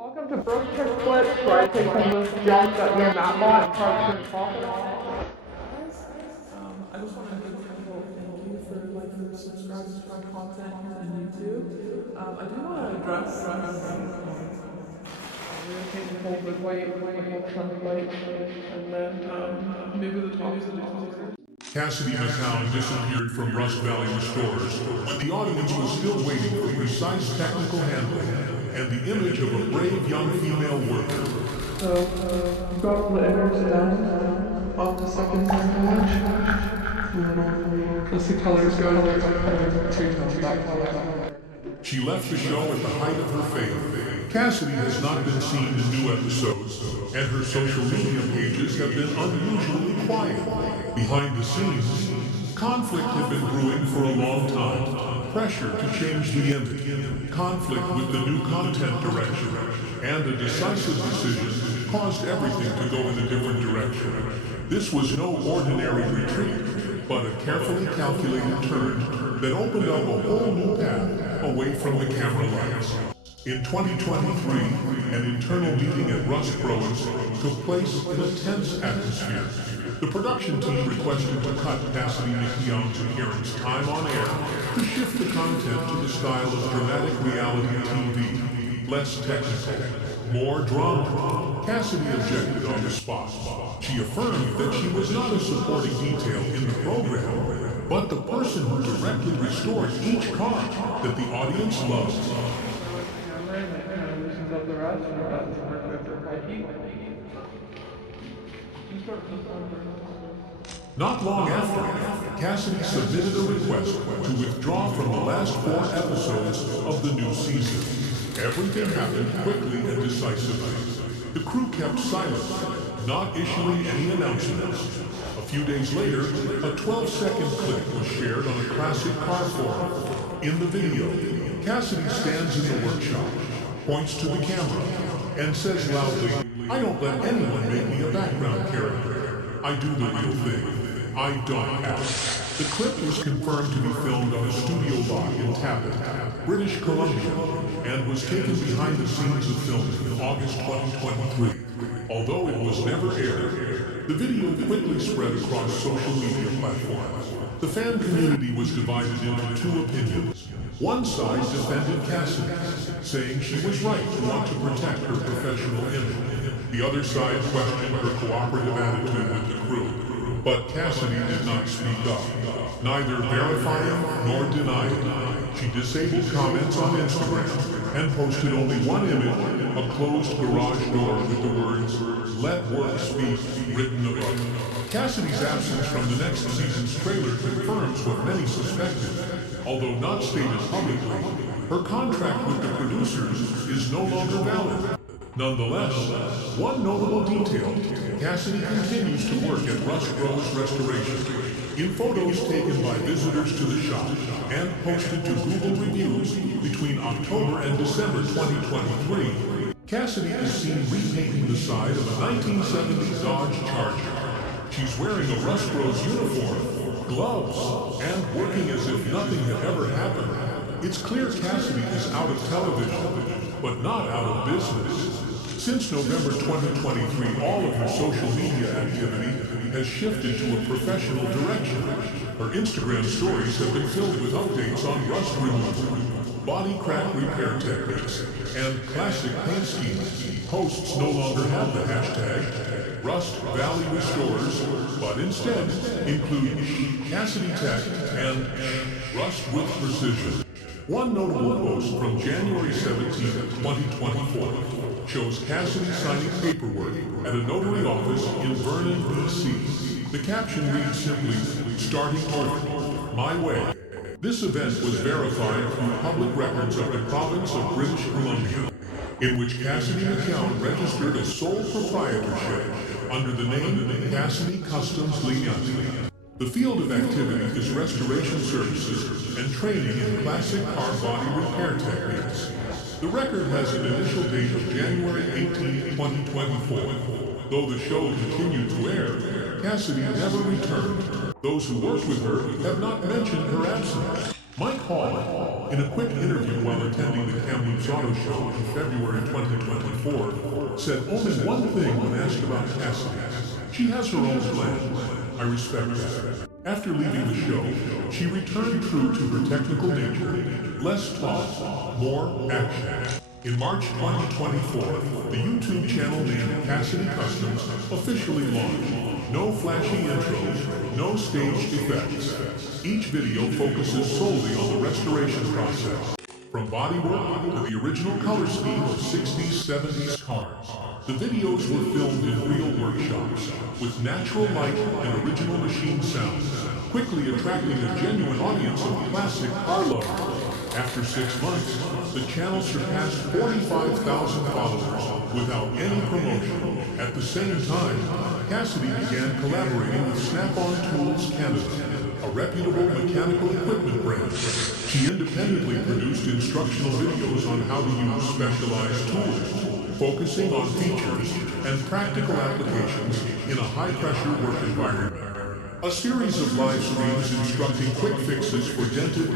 Welcome to Brook Chick Flip, where I take some loose junk that your Matbot and try to profit on. I just want to give people thank you for subscribing to my content here on YouTube. I do want to address irritating hold with white translate, and then maybe the topics of the talk. Cassidy Mceown disappeared from Rust Valley Restorers when the audience was still waiting for precise technical handling and the image of a brave young female worker. So, you got all the image down off the second image. Let's see colors go to two tones, that color. She left the show at the height of her fame. Cassidy has not been seen in new episodes, and her social media pages have been unusually quiet. Behind the scenes, conflict had been brewing for a long time. Pressure to change the image, conflict with the new content direction, and a decisive decision caused everything to go in a different direction. This was no ordinary retreat, but a carefully calculated turn that opened up a whole new path away from the camera lights. In 2023, an internal meeting at Rust Bros took place in a tense atmosphere. The production team requested to cut Cassidy Mceown's appearance time on air to shift the content to the style of dramatic reality TV. Less technical, more drama. Cassidy objected on the spot. She affirmed that she was not a supporting detail in the program, but the person who directly restored each car that the audience loved. Not long after, Cassidy submitted a request to withdraw from the last 4 episodes of the new season. Everything happened quickly and decisively. The crew kept silent, not issuing any announcements. A few days later, a 12-second clip was shared on a classic car forum. In the video, Cassidy stands in the workshop, points to the camera, and says loudly, "I don't let anyone make me a background character. I do the real thing. I don't act." The clip was confirmed to be filmed on a studio lot in Tappan, British Columbia, and was taken behind the scenes of filming in August 2023. Although it was never aired, the video quickly spread across social media platforms. The fan community was divided into 2 opinions. One side defended Cassidy, saying she was right to want to protect her professional image. The other side questioned her cooperative attitude with the crew. But Cassidy did not speak up, neither verifying nor denying. She disabled comments on Instagram and posted only one image, a closed garage door with the words, "Let work speak," written above. Cassidy's absence from the next season's trailer confirms what many suspected. Although not stated publicly, her contract with the producers is no longer valid. Nonetheless, one notable detail, Cassidy continues to work at Rust Bros Restoration. In photos taken by visitors to the shop and posted to Google Reviews between October and December 2023, Cassidy is seen repainting the side of a 1970s Dodge Charger. She's wearing a Rust Bros uniform, gloves, and working as if nothing had ever happened. It's clear Cassidy is out of television, but not out of business. Since November 2023, all of her social media activity has shifted to a professional direction. Her Instagram stories have been filled with updates on rust removal, body crack repair techniques, and classic paint schemes. Posts no longer have the hashtag Rust Valley Restorers, but instead include Cassidy Tech and Rust with Precision. One notable post from January 17, 2024 shows Cassidy signing paperwork at a notary office in Vernon, BC. The caption reads simply, "Starting over, my way." This event was verified through public records of the province of British Columbia, in which Cassidy Mceown registered a sole proprietorship under the name Cassidy Customs Lignante. The field of activity is restoration services and training in classic car body repair techniques. The record has an initial date of January 18, 2024. Though the show continued to air, Cassidy never returned. Those who worked with her have not mentioned her absence. Mike Hall, in a quick interview while attending the Kamloops Auto Show in February 2024, 2024, said only one thing when asked about Cassidy. She has her own plans. I respect that. After leaving the show, she returned true to her technical nature. Less talk, more action. In March 2024, the YouTube channel named Cassidy Customs officially launched. No flashy intros, no staged effects. Each video focuses solely on the restoration process. From bodywork to the original color scheme of 60s, 70s cars. The videos were filmed in real workshops, with natural light and original machine sounds, quickly attracting a genuine audience of classic car lovers. After 6 months, the channel surpassed 45,000 followers without any promotion. At the same time, Cassidy began collaborating with Snap-on Tools Canada, a reputable mechanical equipment brand. She independently produced instructional videos on how to use specialized tools, focusing on features and practical applications in a high-pressure work environment. A series of live streams instructing quick fixes for dented,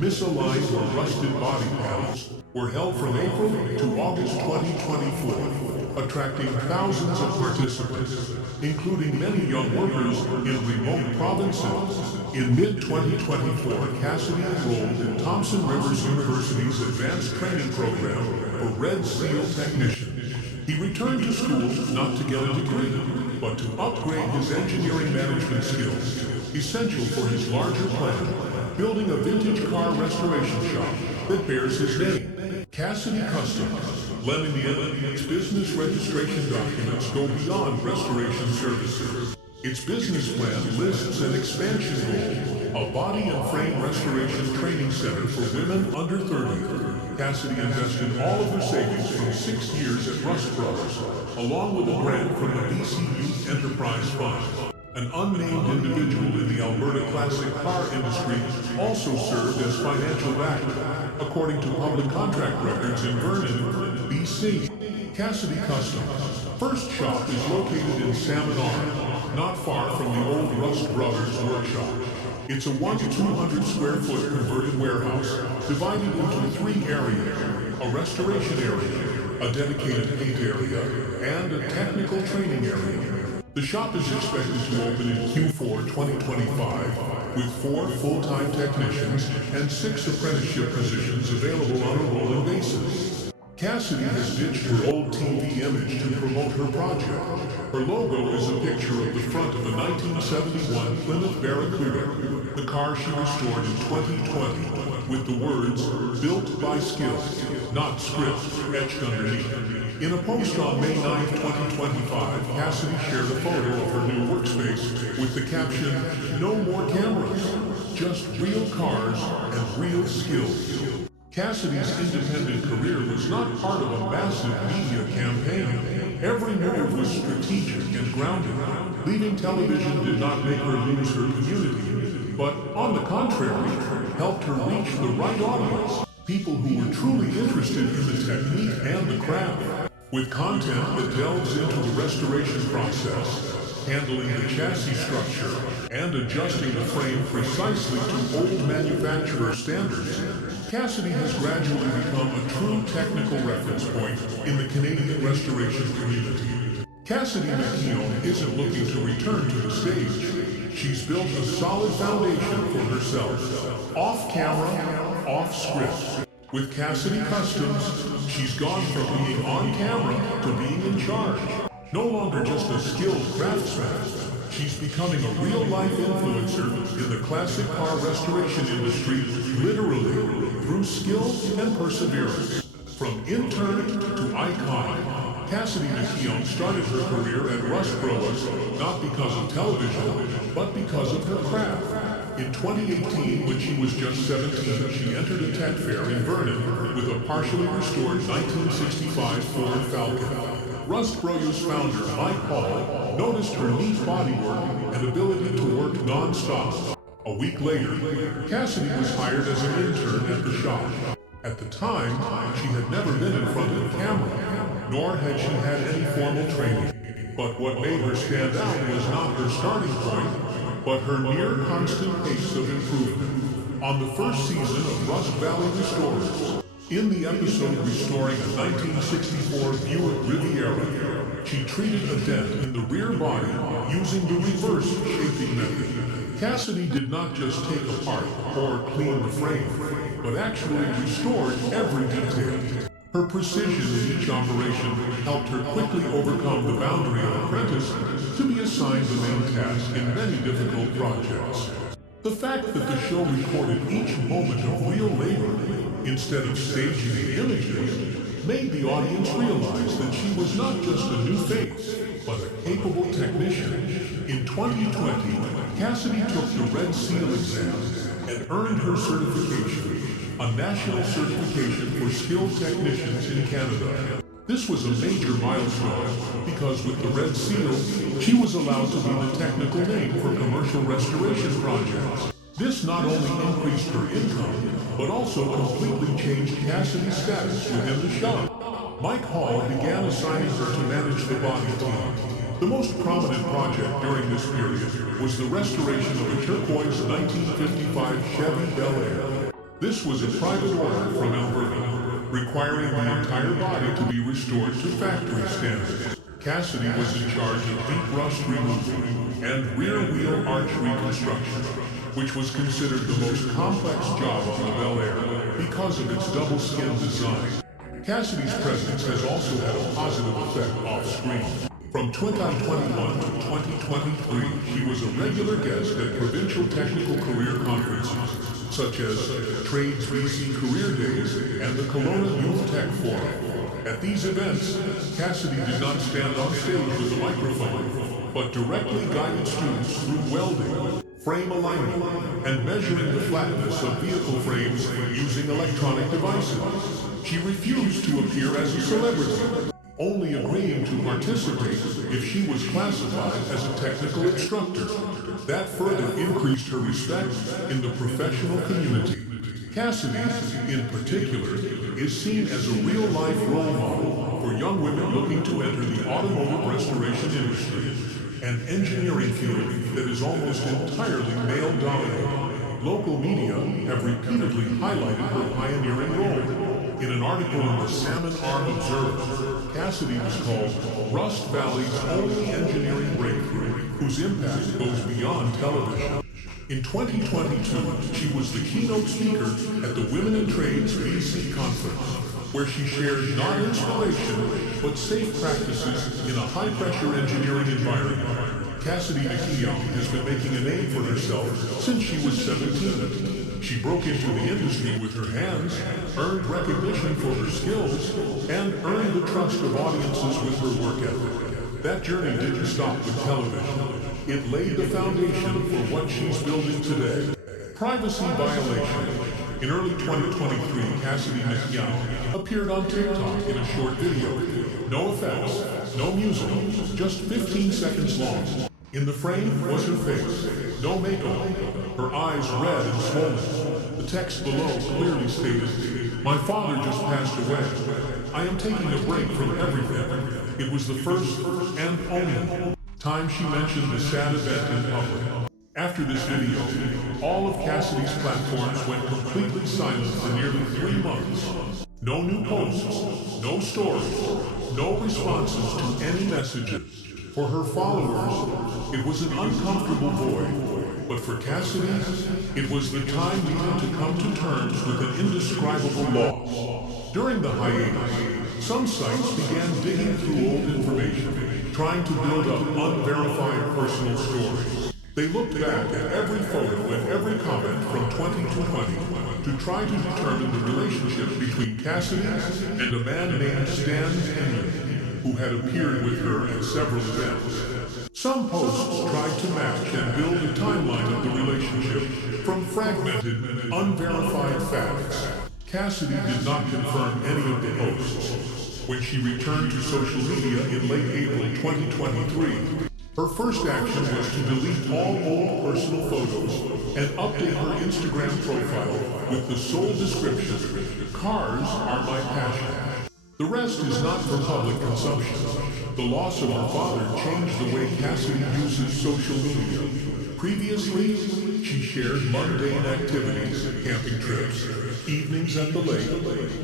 misaligned, or rusted body panels were held from April to August 2024, attracting thousands of participants, including many young workers in remote provinces. In mid-2024, Cassidy enrolled in Thompson Rivers University's advanced training program for Red Seal technicians. He returned to school not to get a degree, but to upgrade his engineering management skills, essential for his larger plan, building a vintage car restoration shop that bears his name, Cassidy Customs. Lending the its business registration documents go beyond restoration services. Its business plan lists an expansion goal, a body and frame restoration training center for women under 30. Cassidy invested all of her savings from 6 years at Rust Brothers, along with a grant from the BC Youth Enterprise Fund. An unnamed individual in the Alberta classic car industry also served as financial backer, according to public contract records in Vernon, BC. Cassidy Customs' first shop is located in Salmon Arm, not far from the old Rust Brothers workshop. It's a 200 square foot converted warehouse divided into 3 areas: a restoration area, a dedicated paint area, and a technical training area. The shop is expected to open in Q4 2025 with 4 full-time technicians and 6 apprenticeship positions available on a rolling basis. Cassidy has ditched her old TV image to promote her project. Her logo is a picture of the front of a 1971 Plymouth Barracuda, the car she restored in 2020, with the words, "Built by Skill, not Script," etched underneath. In a post on May 9, 2025, Cassidy shared a photo of her new workspace with the caption, "No more cameras, just real cars and real skills." Cassidy's independent career was not part of a massive media campaign. Every move was strategic and grounded. Leaving television did not make her lose her community, but on the contrary, helped her reach the right audience, people who were truly interested in the technique and the craft. With content that delves into the restoration process, handling the chassis structure, and adjusting the frame precisely to old manufacturer standards, Cassidy has gradually become a true technical reference point in the Canadian restoration community. Cassidy Mceown isn't looking to return to the stage. She's built a solid foundation for herself, off camera, off script. With Cassidy Customs, she's gone from being on camera to being in charge. No longer just a skilled craftsman, she's becoming a real-life influencer in the classic car restoration industry, literally, through skill and perseverance. From intern to icon, Cassidy Mceown started her career at Rust Brothers not because of television, but because of her craft. In 2018, when she was just 17, she entered a tech fair in Vernon with a partially restored 1965 Ford Falcon. Rust Brothers founder Mike Hall noticed her neat bodywork and ability to work non-stop. A week later, Cassidy was hired as an intern at the shop. At the time, she had never been in front of a camera, nor had she had any formal training. But what made her stand out was not her starting point, but her near constant pace of improvement. On the first season of Rust Valley Restorers, In the episode restoring a 1964 Buick Riviera, she treated a dent in the rear body using the reverse shaping method. Cassidy did not just take apart or clean the frame, but actually restored every detail. Her precision in each operation helped her quickly overcome the boundary of apprentice to be assigned the main task in many difficult projects. The fact that the show recorded each moment of real labor instead of staging the images made the audience realize that she was not just a new face, but a capable technician. In 2020, Cassidy took the Red Seal exam and earned her certification, a national certification for skilled technicians in Canada. This was a major milestone because with the Red Seal, she was allowed to be the technical name for commercial restoration projects. This not only increased her income, but also completely changed Cassidy's status within the shop. Mike Hall began assigning her to manage the body team. The most prominent project during this period was the restoration of a turquoise 1955 Chevy Bel Air. This was a private order from Alberta, requiring the entire body to be restored to factory standards. Cassidy was in charge of deep rust removal and rear wheel arch reconstruction, which was considered the most complex job of the Bel Air because of its double skin design. Cassidy's presence has also had a positive effect off-screen. From 2021 to 2023, she was a regular guest at provincial technical career conferences, such as Trades BC Career Days and the Kelowna Youth Tech Forum. At these events, Cassidy did not stand on stage with a microphone, but directly guided students through welding, frame alignment, and measuring the flatness of vehicle frames using electronic devices. She refused to appear as a celebrity, only agreeing to participate if she was classified as a technical instructor. That further increased her respect in the professional community. Cassidy, in particular, is seen as a real-life role model for young women looking to enter the automotive restoration industry, an engineering field that is almost entirely male-dominated. Local media have repeatedly highlighted her pioneering role. In an article in the Salmon Arm Observer, Cassidy was called Rust Valley's only engineering breakthrough, whose impact goes beyond television. In 2022, she was the keynote speaker at the Women in Trades BC Conference, where she shared not inspiration, but safe practices in a high-pressure engineering environment. Cassidy Mceown has been making a name for herself since she was 17. She broke into the industry with her hands, earned recognition for her skills, and earned the trust of audiences with her work ethic. That journey didn't stop with television. It laid the foundation for what she's building today. Privacy violation. In early 2023, Cassidy Mceown appeared on TikTok in a short video. No effects, no music, just 15 seconds long. In the frame was her face, no makeup, her eyes red and swollen. The text below clearly stated, "My father just passed away. I am taking a break from everything." It was the first and only time she mentioned the sad event in public. After this video, all of Cassidy's platforms went completely silent for nearly 3 months. No new posts, no stories, no responses to any messages. For her followers, it was an uncomfortable void. But for Cassidy, it was the time needed to come to terms with an indescribable loss. During the hiatus, some sites began digging through old information, trying to build up unverified personal stories. They looked back at every photo and every comment from 2020 to try to determine the relationship between Cassidy and a man named Stan Kenyon, who had appeared with her at several events. Some posts tried to match and build a timeline of the relationship from fragmented, unverified facts. Cassidy did not confirm any of the posts. When she returned to social media in late April 2023, her first action was to delete all old personal photos and update her Instagram profile with the sole description, "Cars are my passion." The rest is not for public consumption. The loss of her father changed the way Cassidy uses social media. Previously, she shared mundane activities, camping trips, evenings at the lake,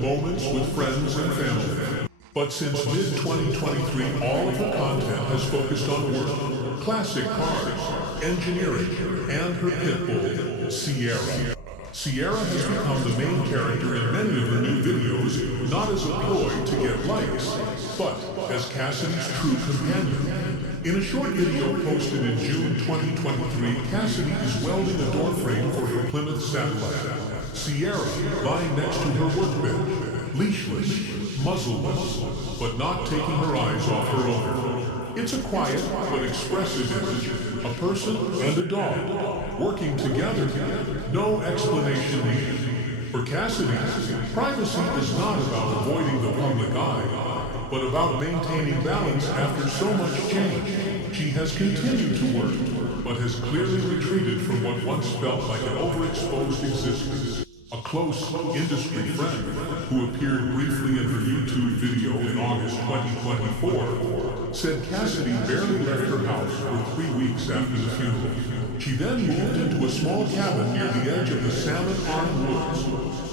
moments with friends and family. But since mid-2023, all of her content has focused on work, classic cars, engineering, and her pit bull, Sierra. Sierra has become the main character in many of her new videos, not as a ploy to get likes, but as Cassidy's true companion. In a short video posted in June 2023, Cassidy is welding a door frame for her Plymouth satellite. Sierra lying next to her workbench, leashless, muzzleless, but not taking her eyes off her owner. It's a quiet but expressive image, a person and a dog, working together. No explanation needed. For Cassidy, privacy is not about avoiding the public eye, but about maintaining balance after so much change. She has continued to work, but has clearly retreated from what once felt like an overexposed existence. A close industry friend, who appeared briefly in her YouTube video in August 2024, said Cassidy barely left her house for 3 weeks after the funeral. She then moved into a small cabin near the edge of the Salmon Arm Woods,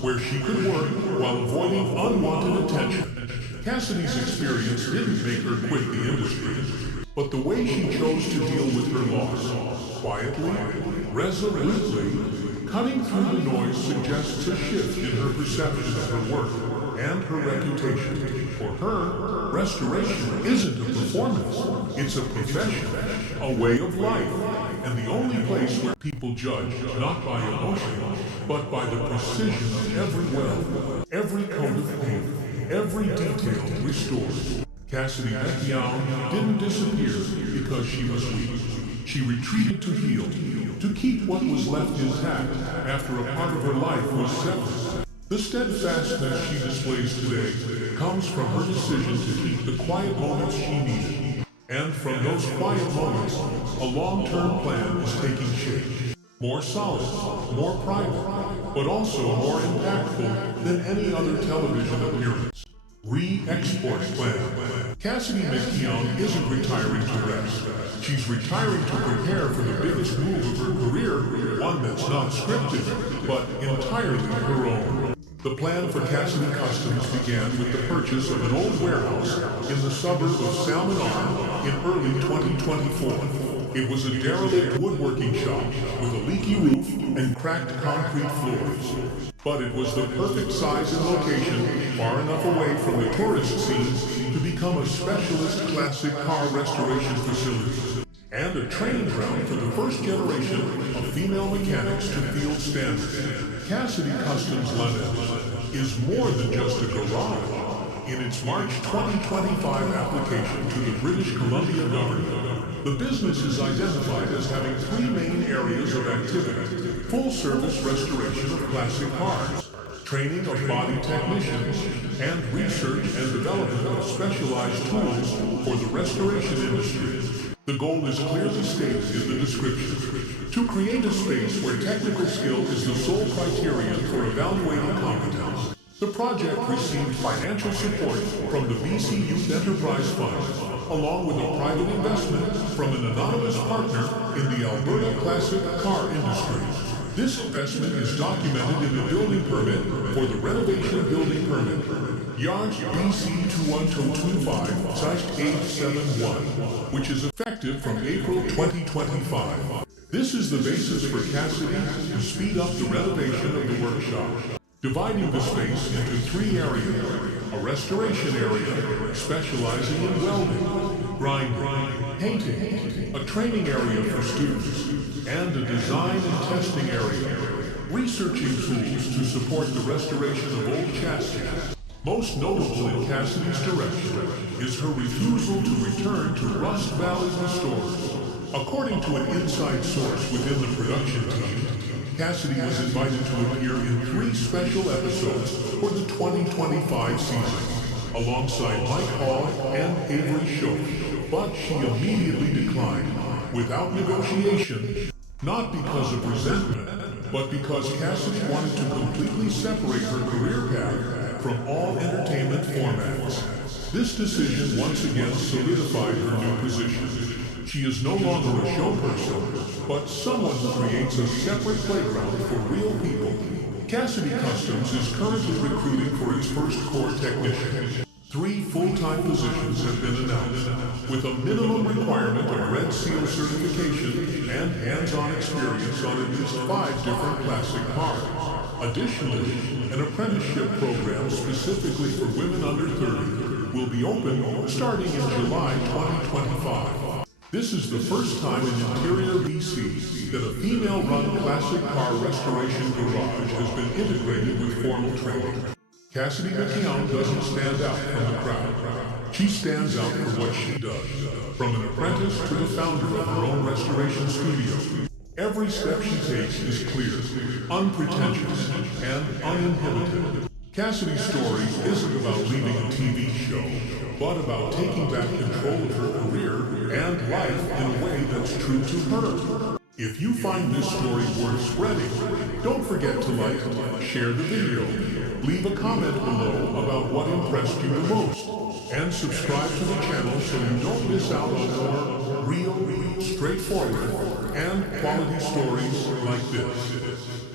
where she could work while avoiding unwanted attention. Cassidy's experience didn't make her quit the industry, but the way she chose to deal with her loss, quietly, resolutely, cutting through the noise suggests a shift in her perception of her work and her reputation. For her, restoration isn't a performance, it's a profession, a way of life, and the only place where people judge not by emotion, but by the precision of every weld, every coat of paint, every detail restored. Cassidy Mceown didn't disappear because she was weak. She retreated to heal, to keep what was left intact after a part of her life was severed. The steadfastness she displays today comes from her decision to keep the quiet moments she needed. And from those quiet moments, a long-term plan is taking shape. More solid, more private, but also more impactful than any other television appearance. Re-export plan. Cassidy Mceown isn't retiring to rest. She's retiring to prepare for the biggest move of her career, one that's not scripted, but entirely her own. The plan for Cassidy Customs began with the purchase of an old warehouse in the suburb of Salmon Arm in early 2024. It was a derelict woodworking shop with a leaky roof and cracked concrete floors. But it was the perfect size and location, far enough away from the tourist scene to become a specialist classic car restoration facility, and a training ground for the first generation of female mechanics to field standards. Cassidy Customs London is more than just a garage. In its March 2025 application to the British Columbia government, the business is identified as having 3 main areas of activity: full-service restoration of classic cars, training of body technicians, and research and development of specialized tools for the restoration industry. The goal is clearly stated in the description: to create a space where technical skill is the sole criterion for evaluating competence. The project received financial support from the BC Youth Enterprise Fund, along with a private investment from an anonymous partner in the Alberta classic car industry. This investment is documented in the building permit for the renovation building permit, Yard BC 21225/871, which is effective from April 2025. This is the basis for Cassidy to speed up the renovation of the workshop, dividing the space into 3 areas: a restoration area specializing in welding, grinding, painting, a training area for students, and a design and testing area, researching tools to support the restoration of old chassis. Most notable in Cassidy's direction is her refusal to return to Rust Valley Restorers. According to an inside source within the production team, Cassidy was invited to appear in 3 special episodes for the 2025 season, alongside Mike Hall and Avery Schoch, but she immediately declined, without negotiation, not because of resentment, but because Cassidy wanted to completely separate her career path from all entertainment formats. This decision once again solidified her new position. She is no longer a show person, but someone who creates a separate playground for real people. Cassidy Customs is currently recruiting for its first core technician. 3 full-time positions have been announced, with a minimum requirement of Red Seal certification and hands-on experience on at least 5 different classic cars. Additionally, an apprenticeship program specifically for women under 30 will be open starting in July 2025. This is the first time in Interior BC that a female-run classic car restoration garage has been integrated with formal training. Cassidy Mceown doesn't stand out from the crowd. She stands out for what she does, from an apprentice to the founder of her own restoration studio. Every step she takes is clear, unpretentious, and uninhibited. Cassidy's story isn't about leaving a TV show, but about taking back control of her career and life in a way that's true to her. If you find this story worth spreading, don't forget to like, share the video, leave a comment below about what impressed you the most, and subscribe to the channel so you don't miss out on more real, straightforward, and quality stories like this.